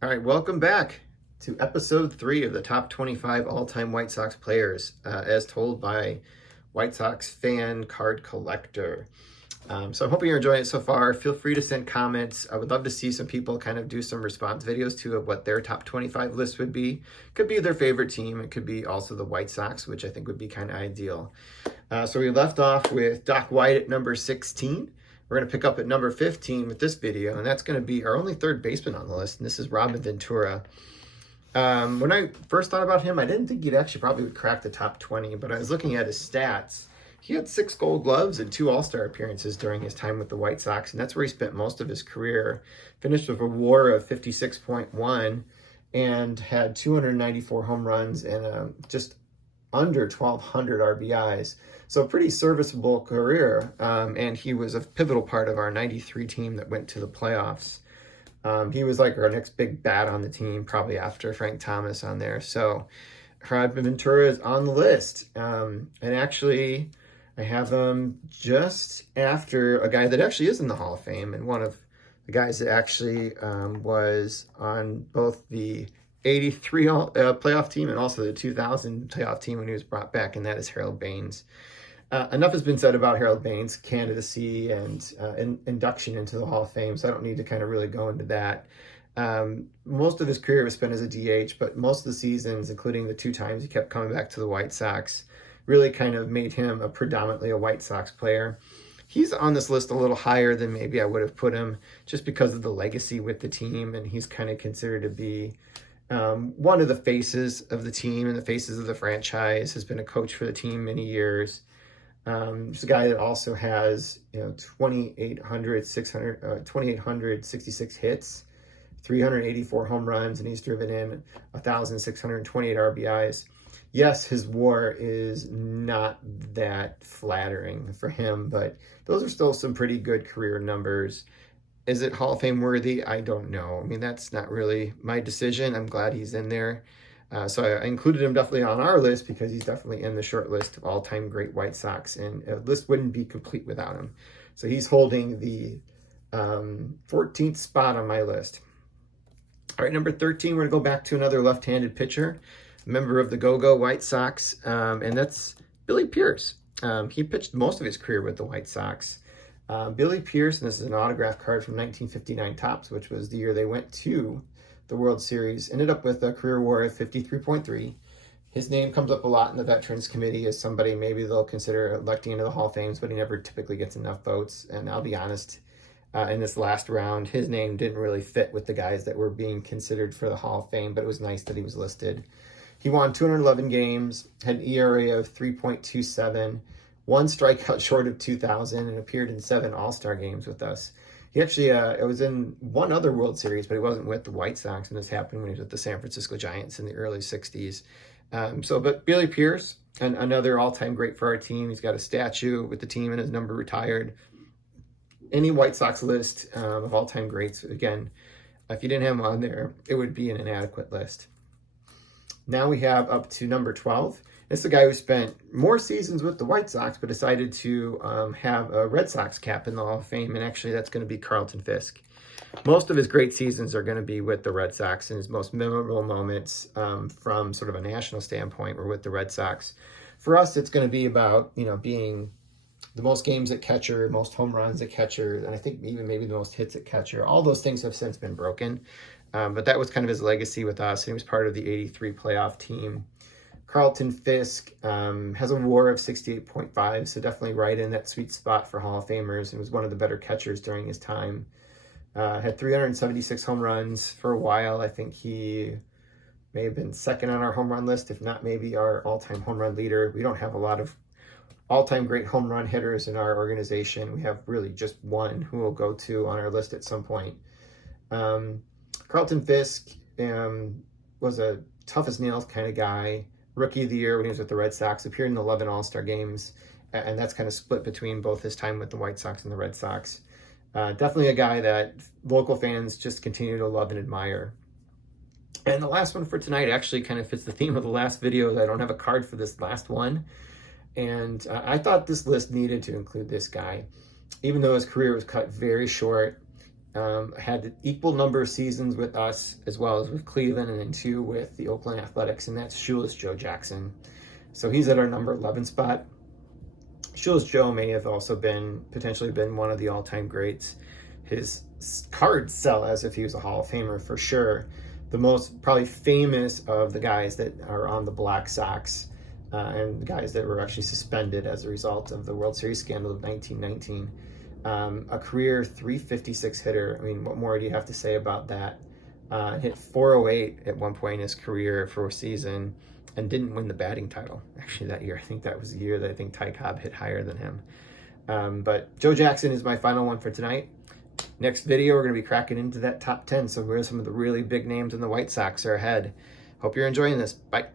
All right, welcome back to episode 3 of the top 25 all-time White Sox players, as told by White Sox fan card collector. So I'm hoping you're enjoying it so far. Feel free to send comments. I would love to see some people kind of do some response videos too of what their top 25 list would be. Could be their favorite team. It could be also the White Sox, which I think would be kind of ideal. So we left off with Doc White at number 16. We're going to pick up at number 15 with this video, and that's going to be our only third baseman on the list, and this is Robin Ventura. When I first thought about him, I didn't think he'd actually probably would crack the top 20, but I was looking at his stats. He had 6 Gold Gloves and 2 All-Star appearances during his time with the White Sox, and that's where he spent most of his career. Finished with a WAR of 56.1 and had 294 home runs and just under 1,200 RBIs. So pretty serviceable career, and he was a pivotal part of our 93 team that went to the playoffs. He was like our next big bat on the team, probably after Frank Thomas on there. So Robin Ventura is on the list. And actually, I have him just after a guy that actually is in the Hall of Fame, and one of the guys that actually was on both the 83 playoff team and also the 2000 playoff team when he was brought back, and that is Harold Baines. Enough has been said about Harold Baines' candidacy and induction into the Hall of Fame, so I don't need to kind of really go into that. Most of his career was spent as a DH, but most of the seasons, including the 2 times he kept coming back to the White Sox, really kind of made him predominantly a White Sox player. He's on this list a little higher than maybe I would have put him just because of the legacy with the team, and he's kind of considered to be one of the faces of the team and the faces of the franchise, has been a coach for the team many years. He's a guy that also has, 2,866 hits, 384 home runs, and he's driven in 1,628 RBIs. Yes, his WAR is not that flattering for him, but those are still some pretty good career numbers. Is it Hall of Fame worthy? I don't know. I mean, that's not really my decision. I'm glad he's in there. So I included him definitely on our list because he's definitely in the short list of all-time great White Sox, and a list wouldn't be complete without him. So he's holding the 14th spot on my list. All right, number 13, we're going to go back to another left-handed pitcher, a member of the Go-Go White Sox, and that's Billy Pierce. He pitched most of his career with the White Sox. Billy Pierce, and this is an autograph card from 1959 Topps, which was the year they went to the World Series, ended up with a career WAR of 53.3. His name comes up a lot in the Veterans Committee as somebody maybe they'll consider electing into the Hall of Fame, but he never typically gets enough votes. And I'll be honest, in this last round, his name didn't really fit with the guys that were being considered for the Hall of Fame, but it was nice that he was listed. He won 211 games, had an ERA of 3.27, 1 strikeout short of 2,000, and appeared in 7 All-Star games with us. He actually it was in one other World Series, but he wasn't with the White Sox, and this happened when he was with the San Francisco Giants in the early 60s. But Billy Pierce, another all-time great for our team. He's got a statue with the team and his number retired. Any White Sox list of all-time greats, again, if you didn't have him on there, it would be an inadequate list. Now we have up to number 12. This is a guy who spent more seasons with the White Sox, but decided to have a Red Sox cap in the Hall of Fame, and actually that's going to be Carlton Fisk. Most of his great seasons are going to be with the Red Sox, and his most memorable moments from sort of a national standpoint were with the Red Sox. For us, it's going to be about, being the most games at catcher, most home runs at catcher, and I think even maybe the most hits at catcher. All those things have since been broken, but that was kind of his legacy with us, and he was part of the 83 playoff team. Carlton Fisk has a WAR of 68.5, so definitely right in that sweet spot for Hall of Famers, and was one of the better catchers during his time. Had 376 home runs for a while. I think he may have been second on our home run list, if not maybe our all-time home run leader. We don't have a lot of all-time great home run hitters in our organization. We have really just one who we'll go to on our list at some point. Carlton Fisk was a tough-as-nails kind of guy. Rookie of the year when he was with the Red Sox, appeared in 11 All-Star games, and that's kind of split between both his time with the White Sox and the Red Sox. Definitely a guy that local fans just continue to love and admire. And the last one for tonight actually kind of fits the theme of the last video. I don't have a card for this last one, and I thought this list needed to include this guy. Even though his career was cut very short, had equal number of seasons with us as well as with Cleveland, and then 2 with the Oakland Athletics, and that's Shoeless Joe Jackson. So he's at our number 11 spot. Shoeless Joe may have also potentially been one of the all-time greats. His cards sell as if he was a Hall of Famer for sure. The most probably famous of the guys that are on the Black Sox and the guys that were actually suspended as a result of the World Series scandal of 1919. A career 356 hitter. I mean, what more do you have to say about that? Hit 408 at one point in his career for a season and didn't win the batting title actually that year. I think that was the year that I think Ty Cobb hit higher than him. But Joe Jackson is my final one for tonight. Next video, we're going to be cracking into that top 10. So where some of the really big names in the White Sox are ahead. Hope you're enjoying this. Bye.